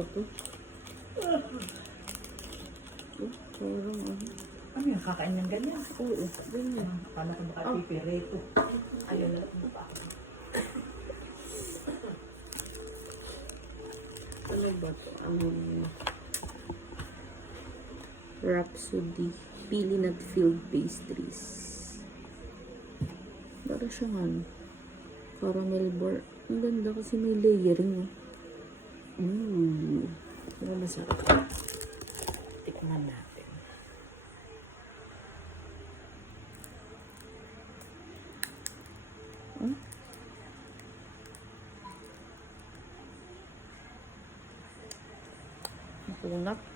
Ano to? Parang ano. Ano yung kakain ng ganyan? Oo, ganyan. Akala ko baka pipireto. Ayun na lang pa. Ano ba to? Rhapsody. Pili nut filled pastries. Para siyang ano. Caramel bar. Ang ganda kasi may layering. Pero masarap. Tikman natin. Kunat.